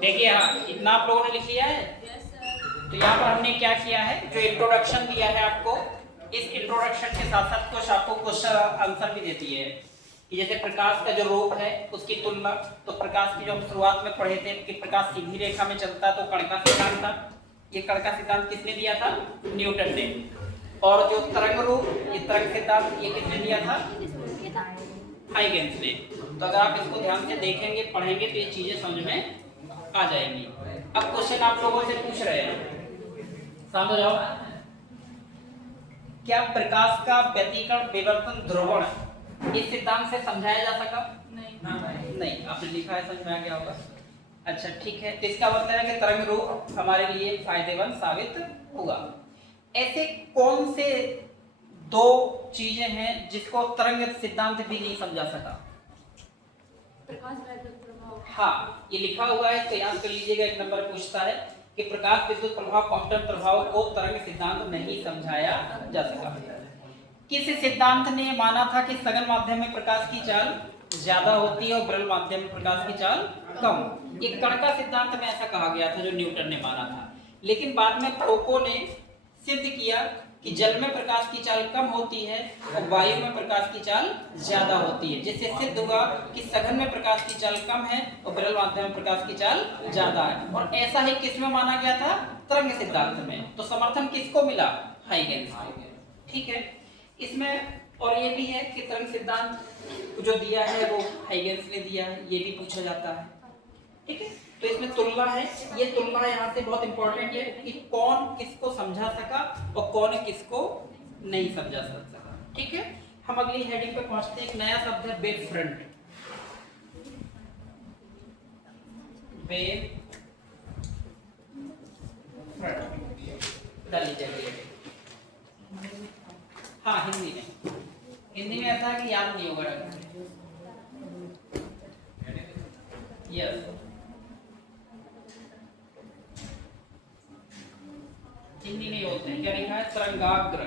देखिए हाँ, इतना आप लोगों ने लिख लिया है। तो यहाँ पर हमने क्या किया है, जो इंट्रोडक्शन दिया है आपको, इस इंट्रोडक्शन के साथ साथ कुछ आपको क्वेश्चन आंसर भी देती है कि जैसे प्रकाश का जो रूप है उसकी तुलना। तो प्रकाश की जो हम शुरुआत में पढ़े थे कि प्रकाश सीधी रेखा में चलता है तो कण का सिद्धांत था। ये कण का सिद्धांत किसने दिया था? न्यूटन ने। और जो तरंग रूप, ये तरंग सिद्धांत, ये किसने दिया था? हाइगेंस ने। तो अगर आप इसको ध्यान से देखेंगे, पढ़ेंगे तो ये चीजें समझ में आ जाएंगी। अब क्वेश्चन आप लोगों से पूछ रहे हैं, समझ जाओ, क्या प्रकाश का व्यतिकरण विवर्तन ध्रुवण इस सिद्धांत से समझाया जा सका? नहीं, आपने लिखा है, समझ में आ गया होगा। अच्छा ठीक है, तो इसका मतलब है कि तरंग रूप हमारे लिए फायदेमंद साबित होगा। ऐसे कौन से दो चीजें हैं जिसको तरंग सिद्धांत भी नहीं समझा सका? हाँ, ये लिखा हुआ है, इसको याद कर लीजिएगा। एक नंबर पूछता है कि प्रकाश विद्युत प्रभाव क्वांटम प्रभाव को तरंग सिद्धांत नहीं समझाया जा सका। किस सिद्धांत ने माना था कि सघन माध्यम में प्रकाश की चाल ज्यादा होती है और विरल माध्यम में प्रकाश की चाल कम? ये कण का सिद्धांत में ऐसा कहा गया था जो न्यूटन ने माना था। लेकिन बाद में फोको ने सिद्ध किया कि जल में प्रकाश की चाल कम होती है और वायु में प्रकाश की चाल ज्यादा होती है, जिससे सिद्ध हुआ कि सघन में प्रकाश की चाल कम है और विरल माध्यम में प्रकाश की चाल ज्यादा है। और ऐसा ही किसमें माना गया था? तरंग सिद्धांत में। तो समर्थन किसको मिला? हाइगेंस। ठीक है, इसमें और ये भी है कि तरंग सिद्धांत जो दिया है वो हाइगेंस ने दिया है, ये भी पूछा जाता है। ठीक है, तो इसमें तुलना है, ये तुलना यहाँ से बहुत इंपॉर्टेंट है कि कौन किसको समझा सका और कौन किसको नहीं समझा सका। ठीक है, हम अगली हेडिंग पे पहुंचते हैं। एक नया शब्द है वेव फ्रंट। वेव फ्रंट डाल लीजिए। हाँ, हिंदी में ऐसा है कि याद नहीं होगा। यस, हिंदी नहीं होते हैं। क्या लिखा है? तरंगाग्र।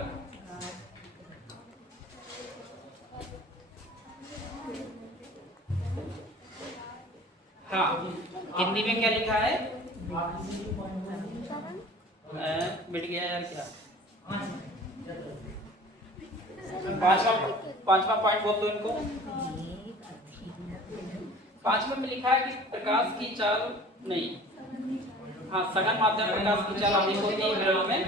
हाँ, हिंदी में क्या लिखा है? मिट गया यार क्या? पांचवा पॉइंट बोल दो इनको। पांचवा में लिखा है कि प्रकाश की चाल नहीं, हाँ, सघन माध्यम प्रकाश की चाल अधिक होती है विरल में।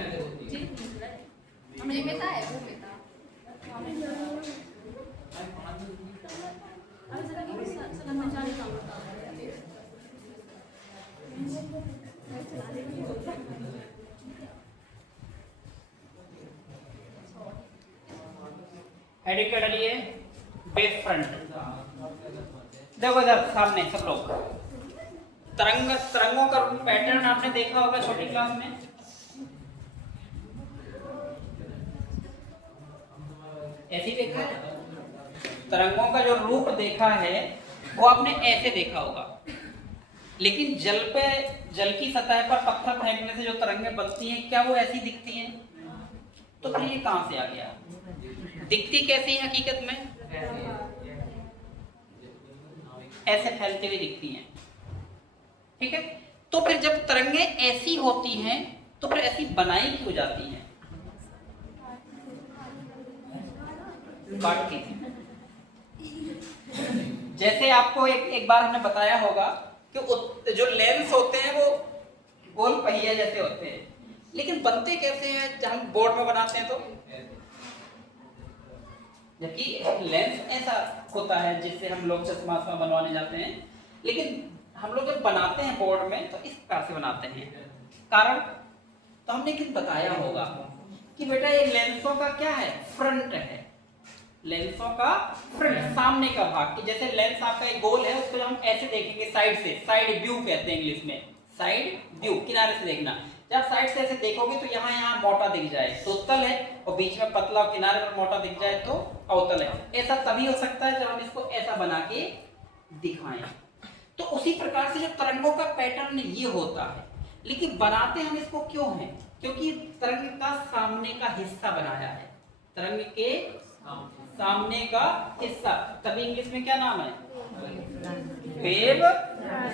हेडिंग क्या डालिए? Wave front. देखो इधर सामने सब लोग, तरंगों का पैटर्न आपने देखा होगा छोटी क्लास में। ऐसे ही देखा है? तरंगों का जो रूप देखा है वो आपने ऐसे देखा होगा, लेकिन जल की सतह पर पत्थर फेंकने से जो तरंगें बनती हैं, क्या वो ऐसी दिखती हैं? तो फिर ये कहां से आ गया? दिखती कैसी है हकीकत में? ऐसे फैलते हुए दिखती हैं। ठीक है, तो फिर जब तरंगे ऐसी होती हैं तो फिर ऐसी बनाई क्यों जाती हैं? बांटती हैं। जैसे आपको एक बार हमने बताया होगा कि जो लेंस होते हैं वो गोल पहिया जैसे होते हैं, लेकिन बनते कैसे हैं जब हम बोर्ड में बनाते हैं तो? जबकि लेंस ऐसा होता है जिससे हम लोग चश्मा बनवाने जाते हैं, लेकिन हम लोग जब बनाते हैं बोर्ड में तो इस प्रकार से बनाते हैं। कारण तो हमने किस बताया होगा कि बेटा ये लेंसों का क्या है? फ्रंट है। लेंसों का फ्रंट, सामने का भाग। कि जैसे लेंस आपका एक गोल है, उसको हम ऐसे देखेंगे साइड से, साइड व्यू कहते हैं इंग्लिश में, साइड व्यू, किनारे से देखना। जब साइड से ऐसे देखोगे तो यहाँ मोटा दिख जाए तो उत्तल है, और बीच में पतला और किनारे पर मोटा दिख जाए तो अवतल है। ऐसा तभी हो सकता है जब हम इसको ऐसा बना के दिखाएं। तो उसी प्रकार से जो तरंगों का पैटर्न ये होता है, लेकिन बनाते हम इसको क्यों हैं? क्योंकि तरंग का सामने का हिस्सा बनाया है, तरंग के सामने का हिस्सा, तभी इंग्लिश में क्या नाम है, वेव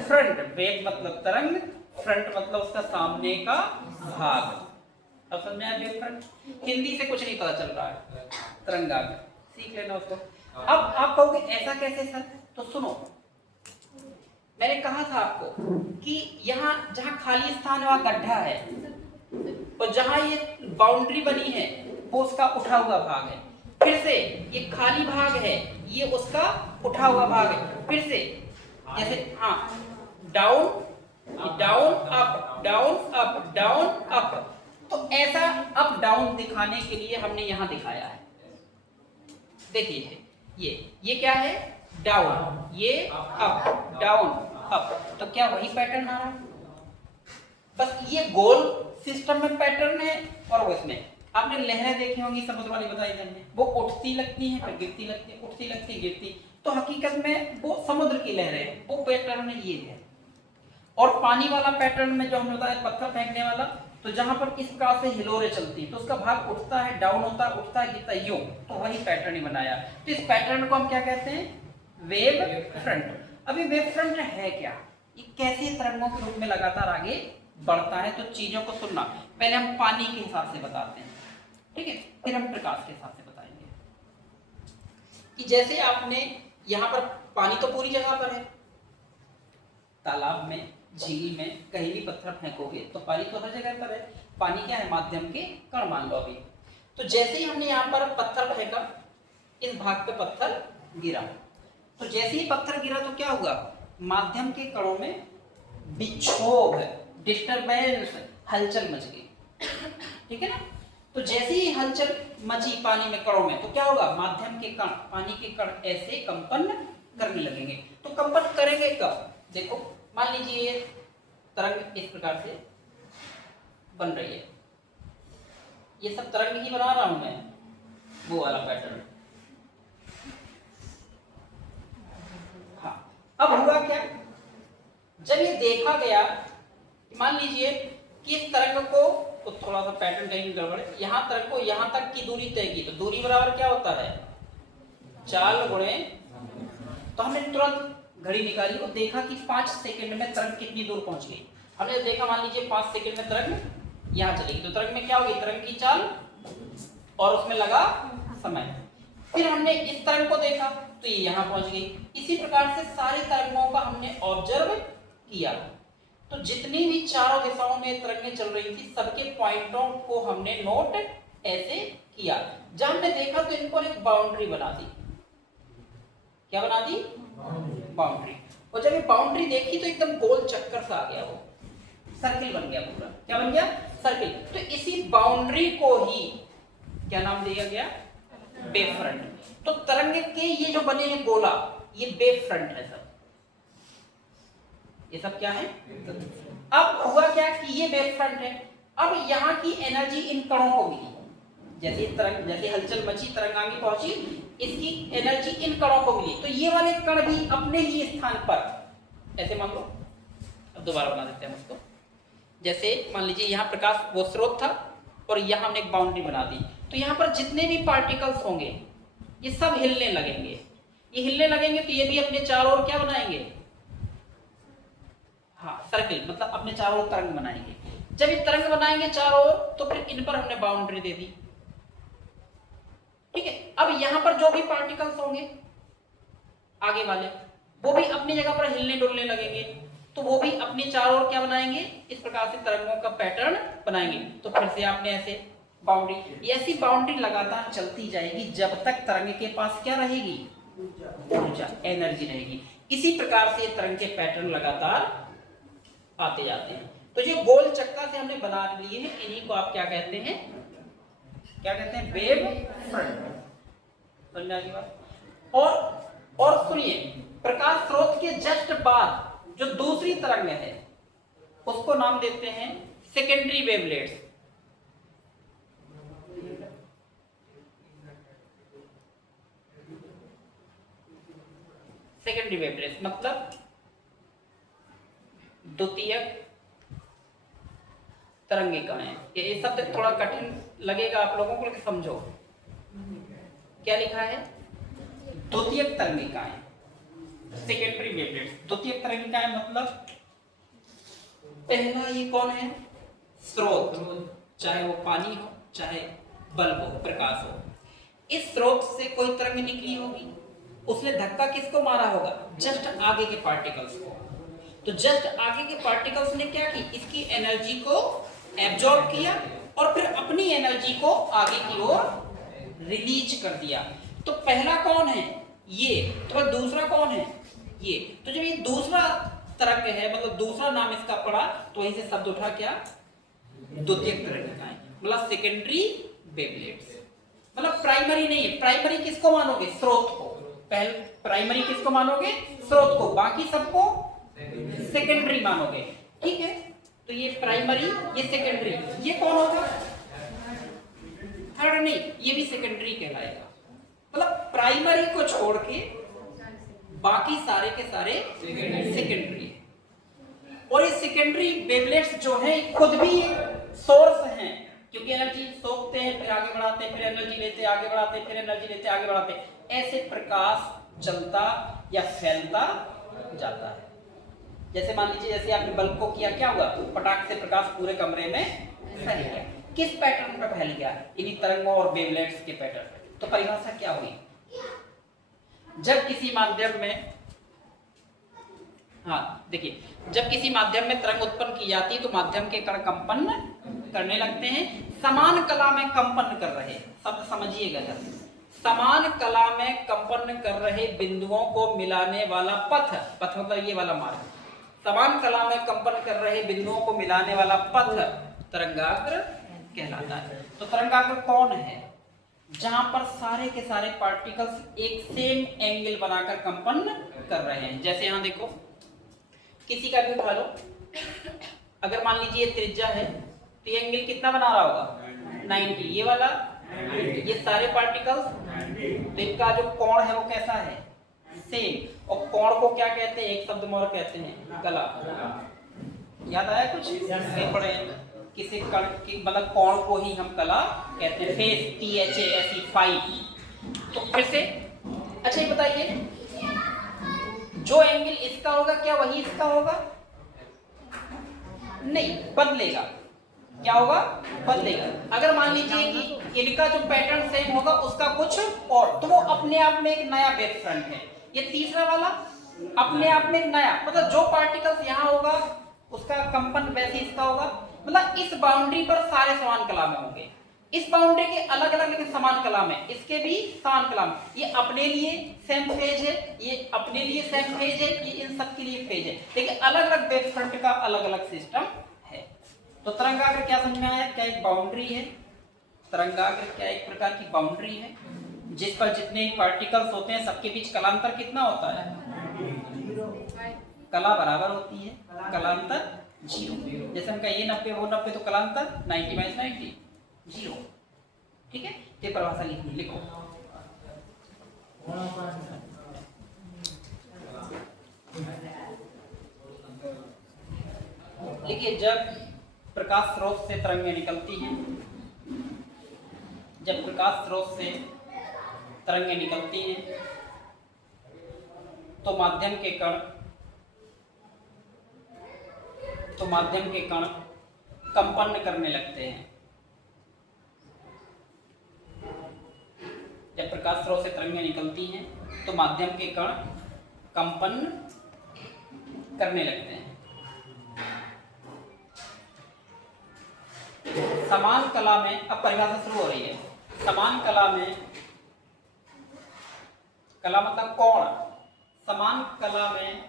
फ्रंट। वेव मतलब तरंग, फ्रंट मतलब उसका सामने का भाग। अब समझ में आया वेव फ्रंट? हिंदी से कुछ नहीं पता चल रहा है, तरंगाग्र सीख लेना उसको। अब आप कहोगे ऐसा कैसे सर, तो सुनो, मैंने कहा था आपको कि यहाँ जहाँ खाली स्थान है वहाँ गड्ढा है, और जहाँ ये बाउंड्री बनी है वो उसका उठा हुआ भाग है। फिर से ये खाली भाग है, ये उसका उठा हुआ भाग है। फिर से जैसे हाँ, down down up down up down up, तो ऐसा अप डाउन दिखाने के लिए हमने यहाँ दिखाया है। देखिए ये क्या है, डाउन, ये अप डाउन अप, तो क्या वही पैटर्न आ रहा है, बस ये गोल सिस्टम में पैटर्न है। और वो इसमें आपने लहरें देखी होंगी समुद्र वाली बताई जाएंगे, वो उठती लगती हैं फिर गिरती लगती है, उठती लगती गिरती, तो हकीकत में वो समुद्र की लहरें हैं, वो पैटर्न ये है। और पानी वाला पैटर्न में जो हमने बताया पत्थर फेंकने वाला, तो जहां पर इस प्रकार से हिलोरे चलती है तो उसका भाग उठता है, डाउन होता है, उठता है, गिरता है, यूं, तो वही पैटर्न ही बनाया। तो इस पैटर्न को हम क्या कहते हैं, वेव फ्रंट। अभी वेव फ्रंट है क्या, ये कैसे तरंगों के रूप में लगातार आगे बढ़ता है, तो चीजों को सुनना। पहले हम पानी के हिसाब से बताते हैं, ठीक है, फिर हम प्रकाश के हिसाब से बताएंगे। कि जैसे आपने यहाँ पर पानी तो पूरी जगह पर है, तालाब में, झील में, कहीं भी पत्थर फेंकोगे तो पानी तो हर जगह पर है। पानी क्या है, माध्यम के कण मान लो अभी। तो जैसे ही हमने यहाँ पर पत्थर फेंका, इस भाग पे पत्थर गिरा, तो जैसे ही पत्थर गिरा तो क्या हुआ, माध्यम के कणों में विक्षोभ, डिस्टरबेंस, हलचल मच गई, ठीक है ना। तो जैसे ही हलचल मची पानी में कणों में, तो क्या होगा, माध्यम के कण, पानी के कण ऐसे कंपन करने लगेंगे। तो कंपन करेंगे कब, देखो मान लीजिए ये तरंग इस प्रकार से बन रही है, ये सब तरंग ही बना रहा हूं मैं, वो वाला पैटर्न। हाँ, अब हुआ क्या, जब ये देखा गया, मान लीजिए कि इस तरंग को, तो थोड़ा सा पैटर्न कहीं गड़बड़ है, यहाँ तरंग को यहाँ तक की दूरी तय की, तो दूरी बराबर क्या होता है, चाल गुणे, तो हमने तुरंत घड़ी निकाली और देखा कि 5 सेकंड में तरंग कितनी दूर पहुंच गई। हमने देखा मान लीजिए 5 सेकंड में तरंग यहाँ चलेगी, तो तरंग में क्या होगी, तरंग की चाल और उसमें लगा समय। फिर हमने इस तरंग को देखा तो ये यहाँ पहुंच गई। इसी प्रकार से सारी तरंगों का हमने ऑब्जर्व किया, तो जितनी भी चारों दिशाओं में तरंगें चल रही थी सबके पॉइंटों को हमने नोट ऐसे किया। जब हमने देखा तो इन पर एक बाउंड्री बना दी, क्या बना दी, बाउंड्री। और जब ये बाउंड्री देखी तो एकदम गोल चक्कर सा आ गया, वो सर्किल बन गया पूरा। क्या बन गया, सर्किल। तो इसी बाउंड्री को ही क्या नाम दिया गया, वेव फ्रंट। तो तरंग के ये जो बने हैं गोला, ये वेव फ्रंट है सब, ये सब क्या है। अब हुआ क्या कि ये वेव फ्रंट है, अब यहाँ की एनर्जी इन कणों को मिली, जैसे तरंग, जैसे हलचल मची, तरंग आगे पहुंची, इसकी एनर्जी इन कणों को मिली, तो ये वाले कण भी अपने ही स्थान पर ऐसे मान लो। अब दोबारा बना देते हैं उसको, जैसे मान लीजिए यहाँ प्रकाश वो स्रोत था और यहाँ हमने एक बाउंड्री बना दी, तो यहाँ पर जितने भी पार्टिकल्स होंगे ये सब हिलने लगेंगे, ये हिलने लगेंगे तो ये भी अपने चारों ओर क्या बनाएंगे, हाँ सर्किल, मतलब अपने चारों ओर तरंग बनाएंगे। जब ये तरंग बनाएंगे चारों ओर, तो फिर इन पर हमने बाउंड्री दे दी, ठीक है। अब यहां पर जो भी पार्टिकल्स होंगे आगे वाले, वो भी अपनी जगह पर हिलने डुलने लगेंगे, तो वो भी अपने चारों ओर क्या बनाएंगे, इस प्रकार से तरंगों का पैटर्न बनाएंगे। तो फिर से आपने ऐसे बाउंड्री, ऐसी बाउंड्री लगातार चलती जाएगी जब तक तरंग के पास क्या रहेगी, ऊर्जा, एनर्जी रहेगी। इसी प्रकार से तरंग के पैटर्न लगातार आते जाते हैं। तो जो गोल चक्का से हमने बना लिए हैं, इन्हीं को आप क्या कहते हैं, क्या कहते हैं, वेव फ्रंट। समझ की बात। और सुनिए, प्रकाश स्रोत के जस्ट बाद जो दूसरी तरंग है उसको नाम देते हैं सेकेंडरी वेवलेट्स। सेकेंडरी वेवलेट्स मतलब द्वितीयक तरंगे कण है। ये शब्द थोड़ा कठिन लगेगा आप लोगों को, लेकिन समझो क्या लिखा है? द्वितीयक तरंगिकाएं, सेकेंडरी वेवलेट्स। द्वितीयक तरंगिकाएं मतलब पहला ये कौन है? स्रोत, चाहे वो पानी हो चाहे बल्ब हो, प्रकाश हो। इस स्रोत से कोई तरंग निकली होगी, उसने धक्का किसको मारा होगा? जस्ट आगे के पार्टिकल्स को। तो जस्ट आगे के पार्टिकल्स ने क्या की? इसकी एनर्जी को एब्जॉर्ब किया और फिर अपनी एनर्जी को आगे की ओर रिलीज कर दिया। तो पहला कौन है? ये। तो दूसरा कौन है? ये। तो जब ये दूसरा तरंग है, मतलब दूसरा नाम इसका पड़ा, तो वहीं से शब्द उठा क्या? द्वितीयक तरंगिकाएं, मतलब सेकेंडरी वेवलेट्स। मतलब प्राइमरी नहीं है। प्राइमरी किसको मानोगे? स्रोत को। पहले प्राइमरी किसको मानोगे? स्रोत को। बाकी सबको सेकेंडरी मानोगे। ठीक है, तो ये प्राइमरी, ये सेकेंडरी। ये कौन होगा? थर्ड नहीं, ये भी सेकेंडरी कहलाएगा। मतलब प्राइमरी को छोड़ के बाकी सारे के सारे सेकेंडरी। और ये सेकेंडरी वेवलेट्स जो है खुद भी सोर्स हैं, क्योंकि एनर्जी सोखते हैं, फिर आगे बढ़ाते हैं, फिर एनर्जी लेते आगे बढ़ाते हैं, फिर एनर्जी लेते आगे बढ़ाते हैं। ऐसे प्रकाश चलता या फैलता जाता है। जैसे मान लीजिए, जैसे आपने बल्ब को किया, क्या हुआ? पटाख से प्रकाश पूरे कमरे में फैल गया। किस पैटर्न पर फैल गया? इन्हीं तरंगों और वेवलेट्स के पैटर्न। तो परिभाषा क्या हुई? जब किसी माध्यम में, हाँ देखिए, जब किसी माध्यम में तरंग उत्पन्न की जाती है तो माध्यम के कण कंपन करने लगते हैं। समान कला में कंपन कर रहे, शब्द समझिएगा जरा, समान कला में कंपन कर रहे बिंदुओं को मिलाने वाला पथ, पथ मतलब ये वाला मार्ग, समान कला में कंपन कर रहे बिंदुओं को मिलाने वाला पथ तरंगाग्र कहलाता है। तो तरंगाग्र कौन है? जहां पर सारे के सारे पार्टिकल्स एक सेम एंगल बनाकर कंपन कर रहे हैं। जैसे यहां देखो, किसी का भी उठा लो, अगर मान लीजिए त्रिज्या है तो ये एंगल कितना बना रहा होगा? 90। ये वाला, ये सारे पार्टिकल्स, तो इनका जो कोण है वो कैसा है? सेम। और कोण को क्या कहते हैं? एक शब्द में और कहते हैं, कला। याद आया कुछ? नहीं पढ़े? किसी कण की मतलब कोण को ही हम कला कहते हैं। Face, THASE, five. तो फिर से अच्छा ये बताइए, जो एंगल इसका होगा क्या वही इसका होगा? नहीं, बदलेगा। क्या होगा? बदलेगा। अगर मान लीजिए कि इनका जो पैटर्न सेम होगा उसका कुछ और, तो वो अपने आप में एक नया वेव फ्रंट है। ये तीसरा वाला अपने आप में एक नया, मतलब जो पार्टिकल्स यहाँ होगा उसका कंपन वैसे इसका होगा। मतलब इस बाउंड्री पर सारे समान कला में होंगे, इस बाउंड्री के अलग अलग लेकिन समान कला में, इसके भी समान कला में। ये अपने लिए सेम फेज है, ये अपने लिए सेम फेज है, ये इन सब के लिए फेज है, लेकिन अलग अलग वेव फ्रंट का अलग अलग सिस्टम है। तो तरंगाग्र क्या समझ में आया? क्या एक बाउंड्री है? तरंगाग्र क्या एक प्रकार की बाउंड्री है जिस पर जितने पार्टिकल्स होते हैं सबके बीच कलांतर कितना होता है? कला बराबर होती है, कलांतर 0। जैसे हम कहिए 90 वो 90, तो कलांतर 90 - 90 0। ठीक है, ये परिभाषा लिखनी, लिखो। देखिए, जब प्रकाश स्रोत से तरंगें निकलती हैं, जब प्रकाश स्रोत से तरंगें निकलती हैं तो माध्यम के कण कंपन करने लगते हैं। जब प्रकाश स्रोत से तरंगें निकलती हैं तो माध्यम के कण कंपन करने लगते हैं। समान कला में, अब परिभाषा शुरू हो रही है। समान कला में, कला मतलब कोण, समान कला में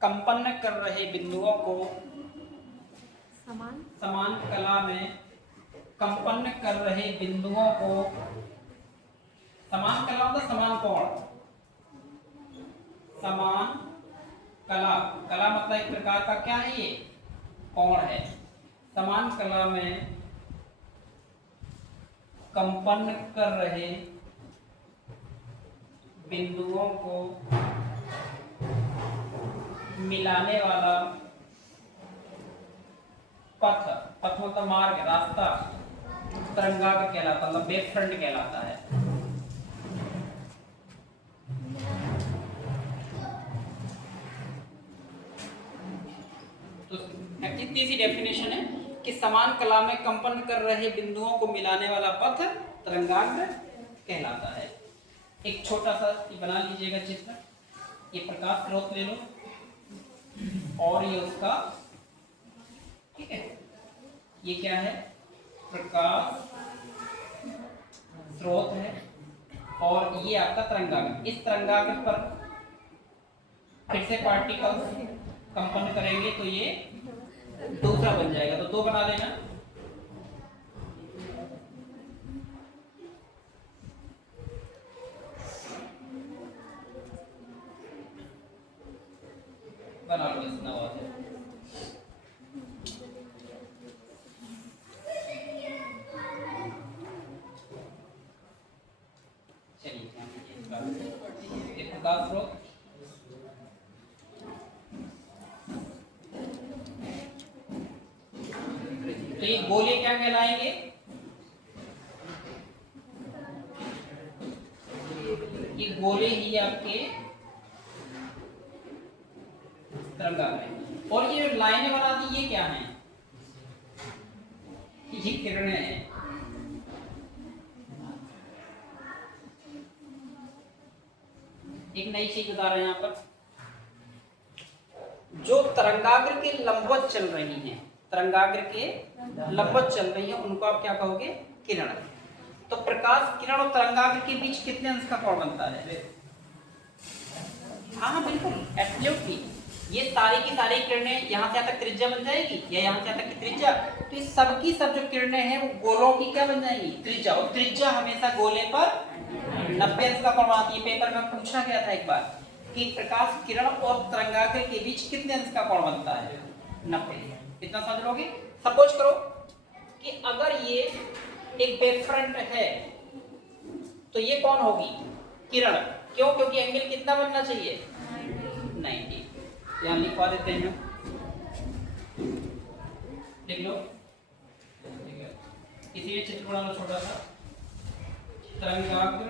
कंपन कर रहे बिंदुओं को, समान कला में कंपन कर रहे बिंदुओं को, समान कला मतलब समान कोण, समान कला, कला मतलब एक प्रकार का क्या है? ये कोण है। समान कला में कंपन कर रहे बिंदुओं को मिलाने वाला पथ, पथ मतलब मार्ग, रास्ता, तरंगाग्र कहलाता, मतलब वेव फ्रंट कहलाता है। जितनी सी डेफिनेशन है कि समान कला में कंपन कर रहे बिंदुओं को मिलाने वाला पथ तरंगाग्र कहलाता है। एक छोटा सा बना लीजिएगा चित्र, ये प्रकाश स्रोत ले लो और ये उसका, ठीक है, ये क्या है, प्रकाश स्रोत है और ये आपका तरंगाग्र। इस तरंगाग्र पर फिर से पार्टिकल्स कंपन करेंगे तो ये दूसरा बन जाएगा, तो दो बना लेना। बना लो इतना बात है। चलिए प्रकाश स्रोत, तो ये गोले क्या कहलाएंगे, ये गोले ही आपके तरंगाग्र। और ये लाइनें बना दी, ये क्या है, ये किरणें हैं। एक नई चीज बता रहे हैं यहाँ पर, जो तरंगाग्र के लंबवत चल रही हैं, तरंगाग्र के लंबवत चल रही है उनको आप क्या कहोगे, किरण। तो प्रकाश किरण और तरंगाग्र के बीच कितने अंश का कोण बनता है? हाँ बिल्कुल, एब्सोल्युटली। ये सारी की सारी किरणें यहाँ से तक त्रिज्या बन जाएगी या यहाँ से तक की त्रिज्या, तो इस सब की सब जो किरणें हैं वो गोलों की क्या बन जाएंगी, त्रिज्या। और त्रिज्या हमेशा गोले पर 90 अंश का कोण बनाती है। पेपर में पूछा गया था एक बार कि प्रकाश किरण और तरंगाग्र के बीच कितने अंश का कोण बनता है, 90। इतना समझ लोगे। सपोज करो कि अगर ये एक वेव फ्रंट है तो ये कौन होगी, किरण। क्यों? क्योंकि एंगल कितना बनना चाहिए, 90। यहाँ लिखवा देते हैं, लिख लो। इसी चित्र बना लो छोटा सा, तरंगाग्र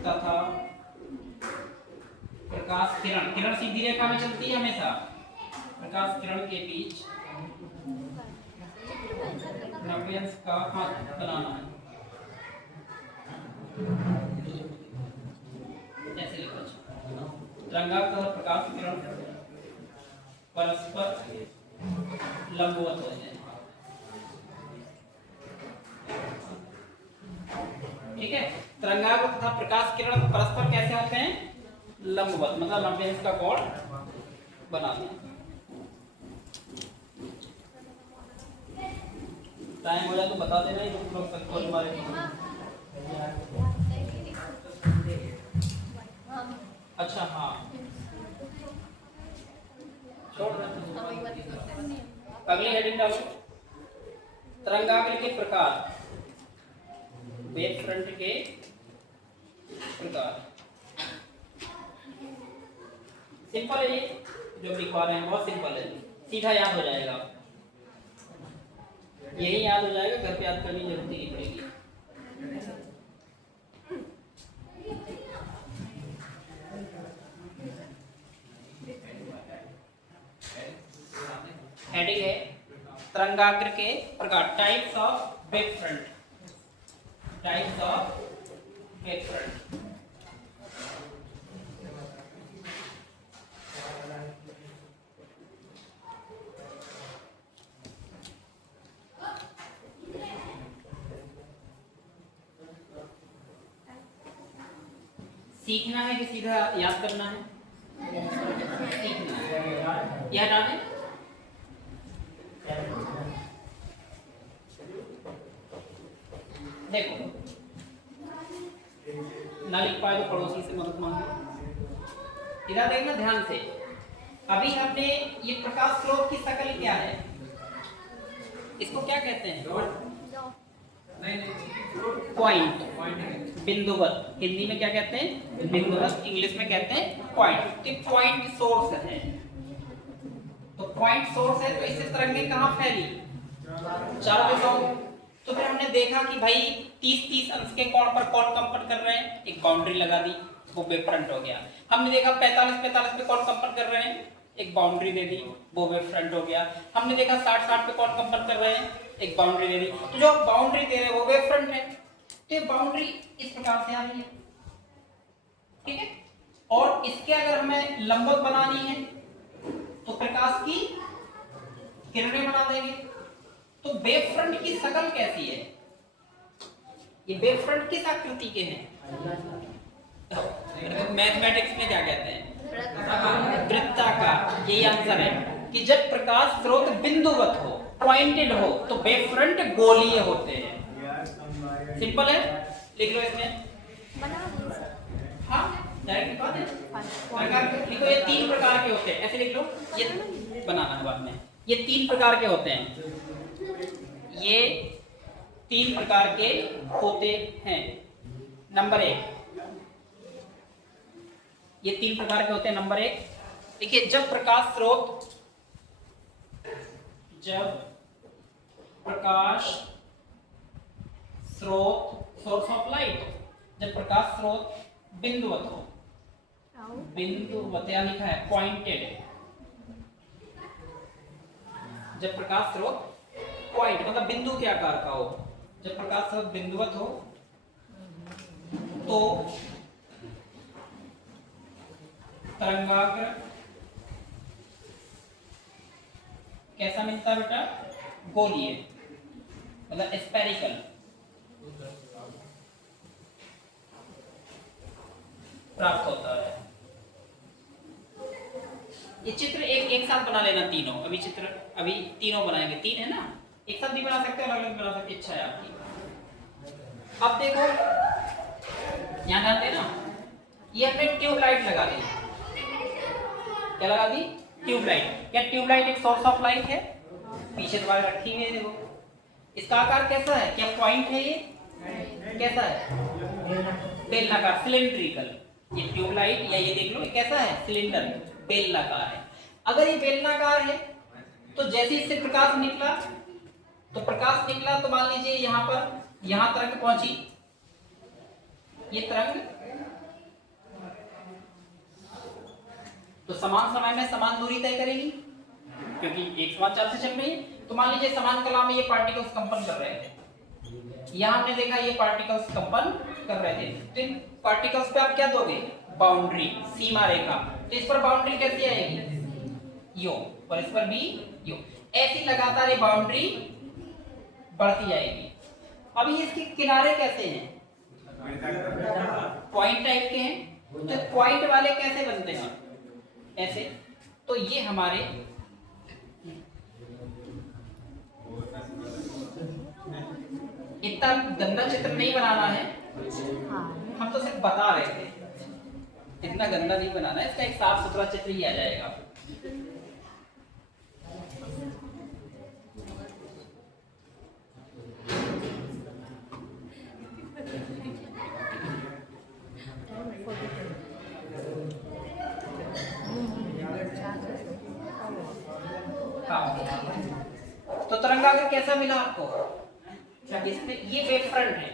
तथा प्रकाश किरण, किरण सीधी रेखा में चलती है हमेशा, प्रकाश किरण के बीच 90 अंश का हाथ बनाना है। ऐसे लिखो, तरंगाग्र और प्रकाश किरण परस्पर लंबवत हो जाए, ठीक है। तरंगाग्र तथा प्रकाश किरण परस्पर कैसे होते हैं, लंबवत, मतलब 90 अंश का कोण बनाते हैं। टाइम हो जाए तो बता देना, लोग सबको हमारे अच्छा हाँ छोड़ अगली हेडिंग डालो, तरंगाग्र के प्रकार, वेव फ्रंट के प्रकार। सिंपल है ये जो लिखवा रहे हैं, बहुत सिंपल है, सीधा याद हो जाएगा, यही याद हो जाएगा, घर पे याद करने की जरूरत नहीं पड़ेगी। हेडिंग है तरंगाग्र के प्रकार, types of wave front, types of wave front. सीखना है कि सीधा याद करना है, सीखना है, यह हटाने। देखो ना लिख पाए तो पड़ोसी से मदद मांगो। इधर देखना ध्यान से, अभी हमने ये प्रकाश स्रोत की शक्ल क्या है, इसको क्या कहते हैं, पॉइंट, बिंदुवत। हिंदी में क्या कहते हैं, बिंदुवत, इंग्लिश में कहते हैं पॉइंट। तो पॉइंट सोर्स है, तो पॉइंट सोर्स है, तो इससे तरंगे कहाँ फैली, चारों दिशाओं। तो फिर हमने देखा कि भाई 30-30 अंश के कोण पर कौन कंपन कर रहे हैं, एक बाउंड्री लगा दी, वो वेव फ्रंट हो गया। हमने देखा 45 पे कौन कंपन कर रहे हैं, एक बाउंड्री दे दी, वो वेव फ्रंट हो गया। हमने देखा 60 पे कौन कंपन कर रहे हैं, एक बाउंड्री दे दी, तो जो बाउंड्री दे रहे हैं वो वेव फ्रंट है। तो ये बाउंड्री इस प्रकार से आ रही है, ठीक है। और इसके अगर हमें लंबवत बनानी है तो प्रकाश की किरणें बना देंगे। तो वेव फ्रंट की शक्ल कैसी है, ये वेव फ्रंट किस आकृति के हैं, मैथमेटिक्स में क्या कहते हैं, वृत्ताकार। यही आंसर है कि जब प्रकाश स्रोत बिंदुवत हो, पॉइंटेड हो, तो वेव फ्रंट गोलीय होते हैं। सिंपल है, लिख लो इसमें। हाँ डायरेक्ट बात है, लिखो ये 3 प्रकार के होते हैं, ऐसे लिख लो, ये बनाना है बाद में। ये 3 प्रकार के होते हैं, ये 3 प्रकार के होते हैं। नंबर 1, ये 3 प्रकार के होते हैं। नंबर 1 देखिए, जब प्रकाश स्रोत सोर्स ऑफ लाइट, जब प्रकाश स्रोत बिंदुवत हो, बिंदुवत या लिखा है पॉइंटेड, जब प्रकाश स्रोत पॉइंट मतलब बिंदु के आकार का हो, जब प्रकाश स्रोत बिंदुवत हो तो तरंगाग्र कैसा मिलता है बेटा, गोलीय मतलब स्फेरिकल। प्राप्त होता है। ये चित्र एक साथ बना लेना तीनों, अभी चित्र अभी तीनों बनाएंगे, 3 है ना, एक साथ भी बना सकते हो, अलग अलग बना सकते, इच्छा है आपकी। अब देखो यहाँ ध्यान देना, ये हमने ट्यूबलाइट लगा दी, क्या लगा दी, ट्यूबलाइट। क्या ट्यूबलाइट एक सोर्स ऑफ लाइट है, पीछे द्वारा रखी हुई है, देखो इसका आकार कैसा है, क्या पॉइंट है, ये कैसा है, बेलनाकार, सिलेंड्रिकल। ये ट्यूबलाइट या ये देख लो, ये कैसा है, सिलेंडर, बेलनाकार है। अगर ये बेलनाकार है तो जैसे इससे प्रकाश निकला, तो मान लीजिए यहाँ पर, यहाँ तरंग पहुंची, ये तरंग तो समान समय में समान दूरी तय करेगी, क्योंकि एक समान चाल से चल रही है। तो मान लीजिए समान कला में ये पार्टिकल्स कंपन कर रहे थे, यहाँ हमने देखा ये पार्टिकल्स कंपन कर रहे थे, तो इन पार्टिकल्स पे आप क्या दोगे, बाउंड्री, सीमा रेखा। तो इस पर बाउंड्री कैसी आएगी, यो, और इस पर भी यो, ऐसी लगातार ये बाउंड्री बढ़ती जाएगी। अभी इसके किनारे कैसे हैं, पॉइंट टाइप के हैं। तो पॉइंट वाले कैसे बनते हैं, ऐसे। तो ये हमारे इतना गंदा चित्र नहीं बनाना है, हम तो सिर्फ बता रहे थे, इतना गंदा नहीं बनाना है, इसका एक साफ सुथरा चित्र ही आ जाएगा। तो तरंगाग्र कैसा मिला आपको, इसमें ये वेव फ्रंट है,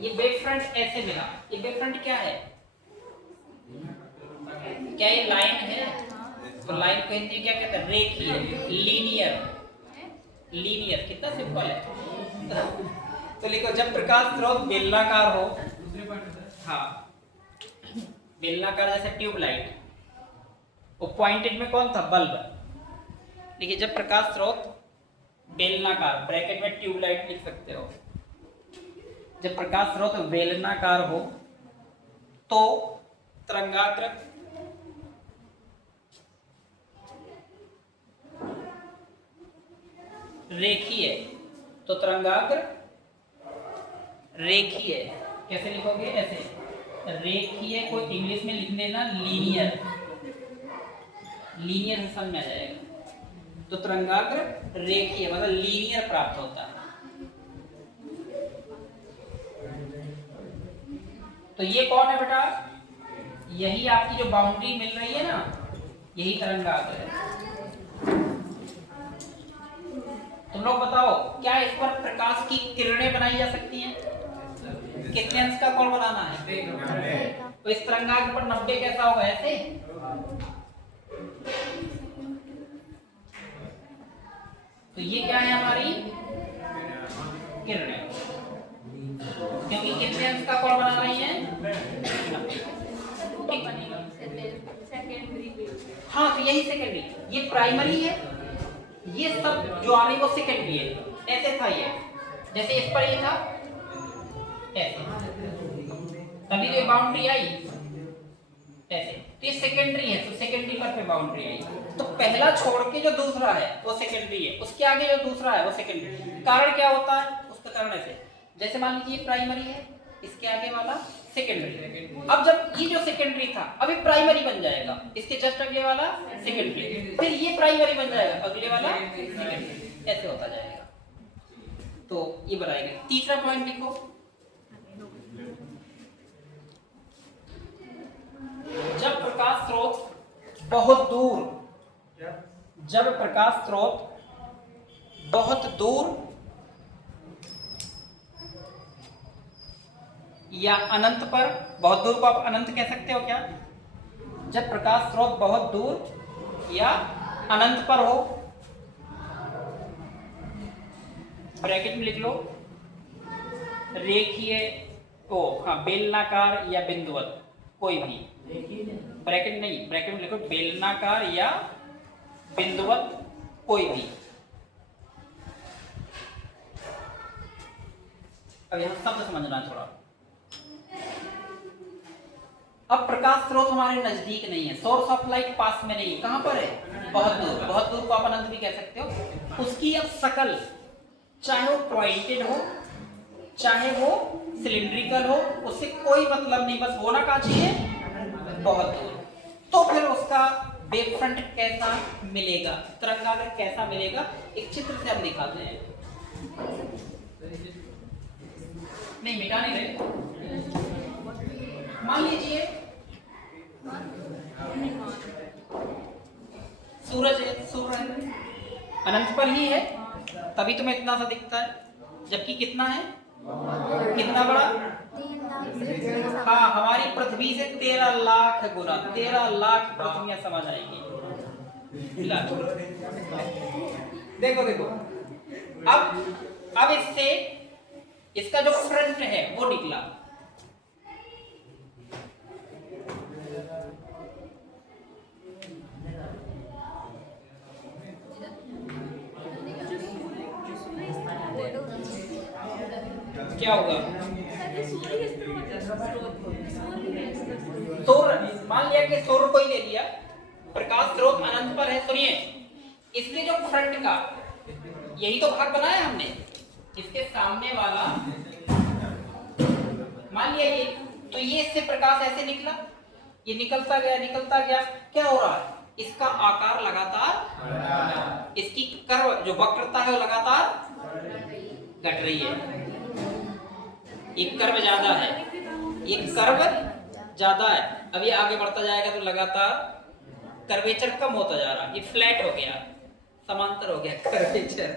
ये वेव फ्रंट ऐसे मिला। ये वेव फ्रंट क्या है, क्या ये लाइन है, तो लाइन को हिंदी में क्या कहते हैं, रेखीय, लीनियर। कितना सिंपल है। तो लिखो, जब प्रकाश स्रोत बेलनाकार हो, हाँ बेलनाकार जैसे ट्यूबलाइट, वो पॉइंटेड में कौन था, बल्ब। देखिए, जब प्रकाश स्रोत बेलनाकार, ब्रैकेट में ट्यूबलाइट लिख सकते हो, जब प्रकाश स्रोत बेलनाकार हो तो तरंगाग्र रेखीय, तो तरंगाग्र रेखीय। कैसे लिखोगे, ऐसे रेखीय को इंग्लिश में लिख देना लीनियर, लीनियर से समझ में आ जाएगा। तो तरंगाग्र रेखीय मतलब लीनियर प्राप्त होता है। तो ये कौन है बेटा, यही आपकी जो बाउंड्री मिल रही है ना, यही तरंगाग्र है। तुम लोग बताओ, क्या इस पर प्रकाश की किरणें बनाई जा सकती हैं, कितने अंश का कोण बनाना है? तो इस तरंगाग्र पर 90 कैसा होगा? ऐसे। तो ये क्या है हमारी किरणें, क्योंकि कितने अंश का कोण बना रही हैं? हाँ, तो यही सेकेंडरी, ये प्राइमरी है, ये सब जो आ रही वो सेकेंडरी है। ऐसे था ये, जैसे इस पर ये था ऐसे, तभी तो ये बाउंड्री आई ऐसे, तो ये सेकेंडरी है, तो सेकेंडरी पर पे बाउंड्री आई। तो पहला छोड़ के जो दूसरा है वो सेकेंडरी है, उसके आगे जो दूसरा है वो सेकेंडरी। कारण क्या होता है उसका? कारण ऐसे, जैसे मान लीजिए प्राइमरी है, इसके आगे वाला सेकेंडरी। अब जब ये जो सेकेंडरी था अभी प्राइमरी बन जाएगा, इसके जस्ट अगले वाला सेकेंडरी, फिर ये प्राइमरी बन जाएगा, अगले वाला सेकेंडरी, ऐसे होता जाएगा। तो ये बनाएंगे। तीसरा पॉइंट लिखो, जब प्रकाश स्रोत बहुत दूर, जब प्रकाश स्रोत बहुत दूर या अनंत पर, बहुत दूर को आप अनंत कह सकते हो क्या? जब प्रकाश स्रोत बहुत दूर या अनंत पर हो, ब्रैकेट में लिख लो, रेखीय को, हाँ, बेलनाकार या बिंदुवत, कोई भी, ब्रैकेट नहीं, ब्रैकेट में लिखो बेलनाकार या बिंदुवत कोई भी। अब यहां शब्द समझना थोड़ा। अब प्रकाश स्रोत हमारे नजदीक नहीं है, सोर्स ऑफ लाइट पास में नहीं, कहां पर है? बहुत दूर। बहुत दूर को आप अनंत भी कह सकते हो। उसकी अब शकल, चाहे वो पॉइंटेड हो चाहे वो सिलिंड्रिकल हो, उससे कोई मतलब नहीं, बस होना कहां चाहिए? बहुत दूर। तो फिर उसका वेव फ्रंट कैसा मिलेगा, तरंगाग्र कैसा मिलेगा, एक चित्र से हम दिखाते हैं। नहीं, मिटा नहीं रहे। मान लीजिए सूरज है, सूर्य अनंत पर ही है, तभी तुम्हें इतना सा दिखता है, जबकि कितना है, कितना बड़ा? हाँ, हमारी पृथ्वी से 13 लाख गुना, 13 लाख पृथ्वियां समझ आएगी। देखो देखो, अब इससे इसका जो फ्रंट है वो निकला, क्या होगा? सूर्य, मान लिया कि सूर्य को ही ले लिया, प्रकाश स्रोत अनंत पर है। सुनिए, इसके जो फ्रंट का, यही तो भाग बनाया हमने, इसके सामने वाला मान लिया ये, तो ये इससे प्रकाश ऐसे निकला, ये निकलता गया निकलता गया, क्या हो रहा है? इसका आकार लगातार, इसकी कर्व जो वक्रता है वो लगातार घट रही है। एक कर्व ज्यादा है, एक कर्व ज्यादा है, अब ये आगे बढ़ता जाएगा तो लगातार कर्वेचर कम होता जा रहा है, ये फ्लैट हो गया, समांतर हो गया कर्वेचर।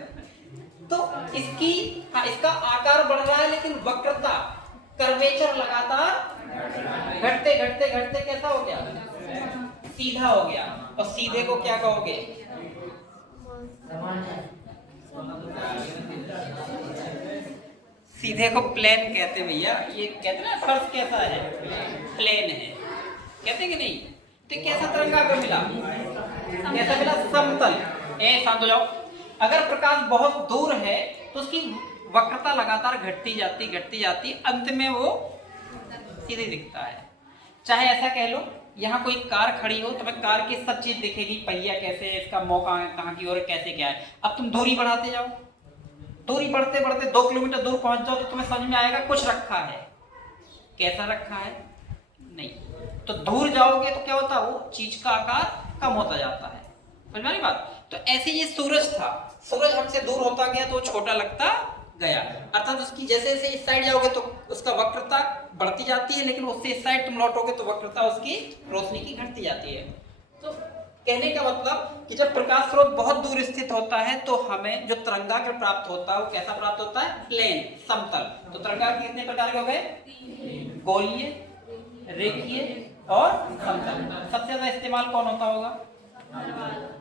तो इसकी, हाँ, इसका आकार बढ़ रहा है लेकिन वक्रता, कर्वेचर लगातार घटते घटते घटते कैसा हो गया? सीधा हो गया। और सीधे को क्या कहोगे? सीधे को प्लेन कहते हैं भैया, ये कहते हैं ना फर्श कैसा है, प्लेन है, कहते हैं कि नहीं? तो कैसा तरंगाग्र मिला? कैसा मिला? समतल। शांत हो जाओ। अगर प्रकाश बहुत दूर है तो उसकी वक्रता लगातार घटती जाती, अंत में वो सीधे दिखता है। चाहे ऐसा कह लो, यहाँ कोई कार खड़ी हो तो कार की सब चीज दिखेगी, पहिया कैसे है, इसका मौका है कहाँ की ओर, कैसे क्या है। अब तुम दूरी बढ़ाते जाओ, दूरी बढ़ते बढ़ते 2 किलोमीटर दूर पहुंच जाओ तो तुम्हें समझ में आएगा कुछ रखा है। कैसा रखा है? नहीं। तो दूर जाओगे तो क्या होता है? वो चीज का आकार कम होता जाता है। समझ में आ रही बात? तो ऐसे ये सूरज था, सूरज हमसे दूर होता गया तो छोटा लगता गया, अर्थात उसकी जैसे जैसे इस साइड जाओगे तो उसका वक्रता बढ़ती जाती है, लेकिन उससे इस साइड तुम लौटोगे तो वक्रता उसकी रोशनी की घटती जाती है। तो कहने का मतलब कि जब प्रकाश स्रोत बहुत दूर स्थित होता है तो हमें जो तरंगाग्र प्राप्त होता है वो कैसा प्राप्त होता है? प्लेन, समतल। तो तरंगाग्र कितने प्रकार के हो गए? गोलीय, रेखीय और समतल। सबसे ज्यादा इस्तेमाल कौन होता होगा?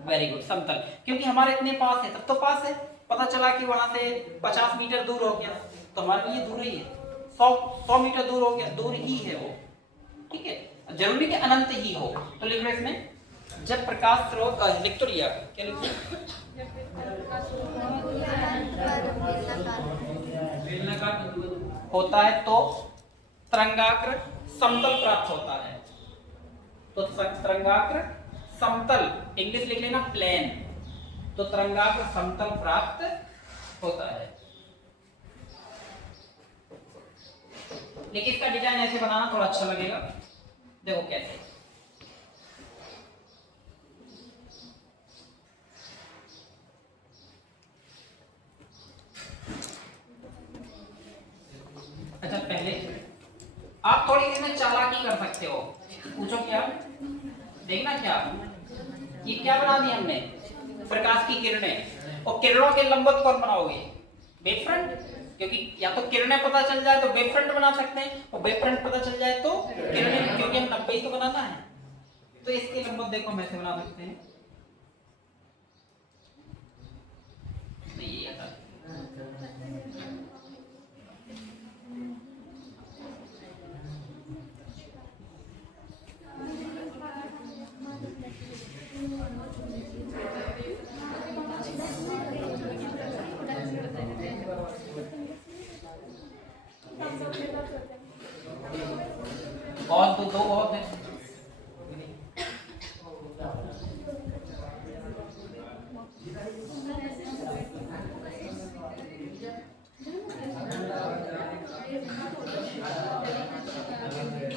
वेरी गुड, समतल। क्योंकि हमारे इतने पास है, तब तो पास है। पता चला कि वहां से 50 मीटर दूर हो गया तो हमारे लिए दूर ही है। 100 मीटर दूर हो गया, दूर ही है वो। ठीक है, जरूरी कि अनंत ही हो। तो लिख लो इसमें, जब प्रकाश स्रोत लिख तो लिया, क्या लिख होता है तो तरंगाग्र समतल प्राप्त होता है। तो तरंगाग्र समतल, इंग्लिश लिख लेना प्लेन। तो तरंगाग्र समतल प्राप्त होता है। लेकिन इसका डिजाइन ऐसे बनाना थोड़ा अच्छा लगेगा। देखो कैसे, अच्छा पहले आप थोड़ी इसमें चालाकी कर सकते हो। पूछो क्या? देखना क्या, ये क्या बना दिया हमने? प्रकाश की किरणें। और किरणों के लंबवत कौन बनाओगे? वेवफ्रंट। क्योंकि या तो किरणें पता चल जाए तो वेवफ्रंट बना सकते हैं, और वेवफ्रंट पता चल जाए तो किरणें, क्योंकि हम 90 तो बनाना है। तो इसके लंबवत देखो हम ऐसे बना सकते हैं। तो ये आता है। और दो बहुत है।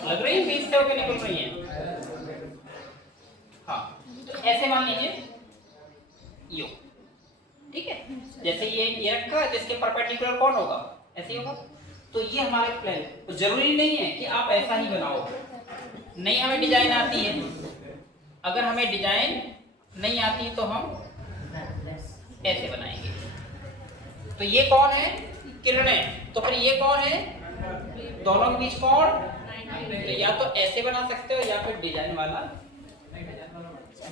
लग रही है बीच से होकर निकल रही है। हाँ, तो ऐसे मान लीजिए यो, ठीक है। जैसे ये रखा है, जिसके परपेंडिकुलर कौन होगा? ऐसे ही होगा। तो ये हमारे प्लेन। तो जरूरी नहीं है कि आप ऐसा ही बनाओ। नहीं हमें डिजाइन आती है, अगर हमें डिजाइन नहीं आती तो हम ऐसे बनाएंगे। तो ये कौन है? किरणें। तो फिर ये कौन है? दोनों के बीच कौन? तो या तो ऐसे बना सकते हो या फिर डिजाइन वाला,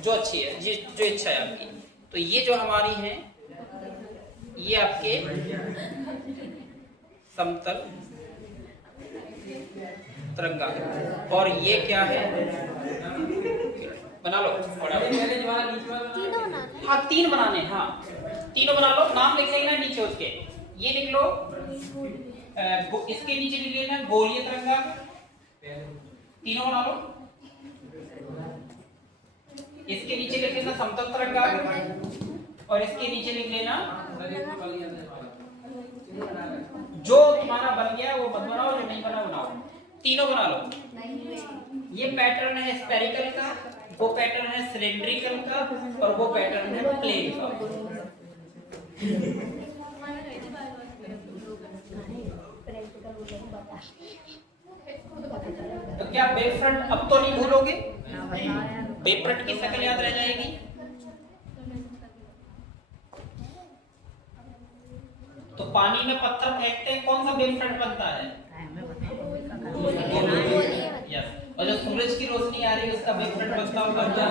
जो अच्छी है, जो इच्छा है आपकी। तो ये जो हमारी है, ये आपके समतल तरंगाग्र। और ये क्या है? बना लो। हाँ, 3 बनाने। हाँ, तीनों बना लो। नाम लिख लेना नीचे उसके। ये लिख लो, इसके नीचे लिख लेना गोलीय तरंगाग्र। तीनों बना लो। इसके नीचे लिख लेना समतल तरंगाग्र, और इसके नीचे लिख लेना, जो तुम्हारा बन गया वो मत बनाओ, जो नहीं बना बनाओ। तीनों बना लो। ये पैटर्न है स्फेरिकल का, वो पैटर्न है सिलिंड्रिकल का, और वो पैटर्न है प्लेन का। तो क्या वेव फ्रंट अब तो नहीं भूलोगे? वेव फ्रंट की शक्ल याद रह जाएगी। तो पानी में पत्थर फेंकते हैं, कौन सा वेव फ्रंट बनता है? यस। और जो सूरज की रोशनी आ रही है उसका वेव फ्रंट बनता होगा क्या?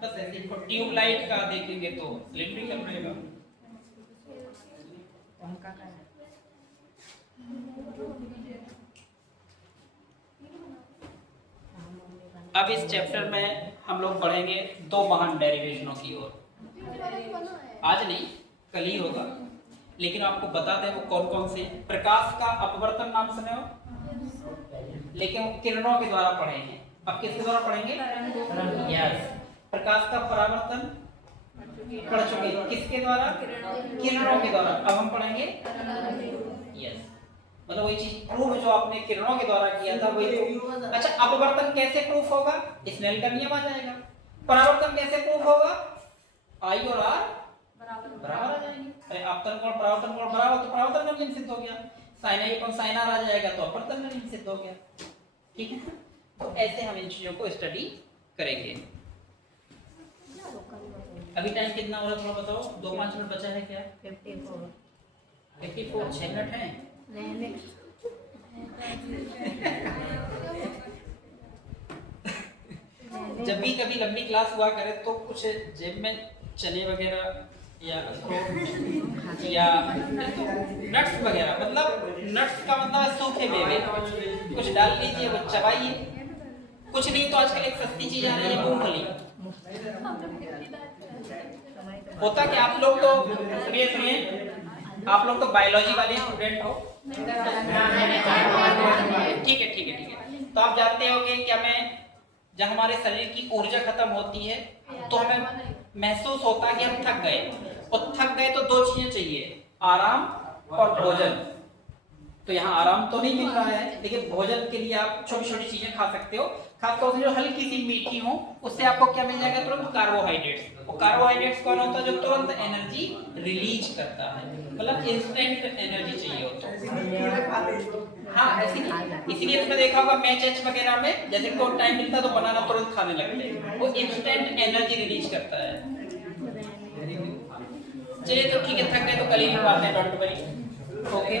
बस ऐसे। ट्यूबलाइट का देखेंगे तो सिलिंड्रिकल रहेगा। अब इस चैप्टर में हम लोग बढ़ेंगे 2 महान डेरिवेशनों की ओर। आज नहीं, कल ही होगा, लेकिन आपको बता दें वो कौन कौन से। प्रकाश का अपवर्तन नाम सुने हो, लेकिन वो किरणों के द्वारा पढ़े हैं। अब किसके द्वारा पढ़ेंगे? यस। प्रकाश का परावर्तन पढ़ चुके, किसके द्वारा? किरणों के द्वारा। अब हम पढ़ेंगे यस, मतलब वही चीज प्रूफ जो आपने किरणों के द्वारा किया था वही। अच्छा, अपवर्तन कैसे प्रूफ होगा? स्नेल का नियम आ जाएगा। परावर्तन कैसे प्रूफ होगा? आई और आर बराबर आ जाएंगे। अरे अपवर्तन कोण परावर्तन कोण बराबर, तो परावर्तन का नियम सिद्ध हो गया। Sine I upon sine R आ जाएगा तो अपवर्तन का नियम सिद्ध हो गया। ठीक है, तो ऐसे हम इन चीजों को स्टडी करेंगे। अभी टाइम कितना हो रहा है थोड़ा बताओ, 2-5 मिनट बचा है क्या? 54 6 मिनट है। जब भी कभी लंबी क्लास हुआ करे तो कुछ जेब में चने वगैरह या अखरोट या नट्स वगैरह, मतलब नट्स का मतलब सूखे मेवे कुछ डाल लीजिए, वो चबाइए। कुछ नहीं तो आजकल एक सस्ती चीज आ रही है मूंगफली। होता कि आप लोग तो सुनिए आप लोग तो बायोलॉजी वाले स्टूडेंट हो, ठीक है। तो आप जानते होंगे कि हमें जब हमारे शरीर की ऊर्जा खत्म होती है तो हमें महसूस होता है कि हम थक गए, और थक गए तो 2 चीजें चाहिए, आराम और भोजन। तो यहाँ आराम तो नहीं मिल रहा है, लेकिन भोजन के लिए आप छोटी छोटी चीजें खा सकते हो, खासतौर से जो हल्की सी मीठी हो, उससे आपको क्या मिल जाएगा? तुरंत कार्बोहाइड्रेट्स। और कार्बोहाइड्रेट्स कौन होता है? जो तुरंत एनर्जी रिलीज करता है, मतलब इंस्टेंट एनर्जी चाहिए हो तो। हाँ ऐसे नहीं, इसीलिए तुमने देखा होगा मैच वगैरह में जैसे को टाइम मिलता है तो बनाना तुरंत खाने लगते हैं, वो इंस्टेंट एनर्जी रिलीज करता है। चलिए तो ठीक है, थक गए तो कल ही बात है, डोंट वरी। ओके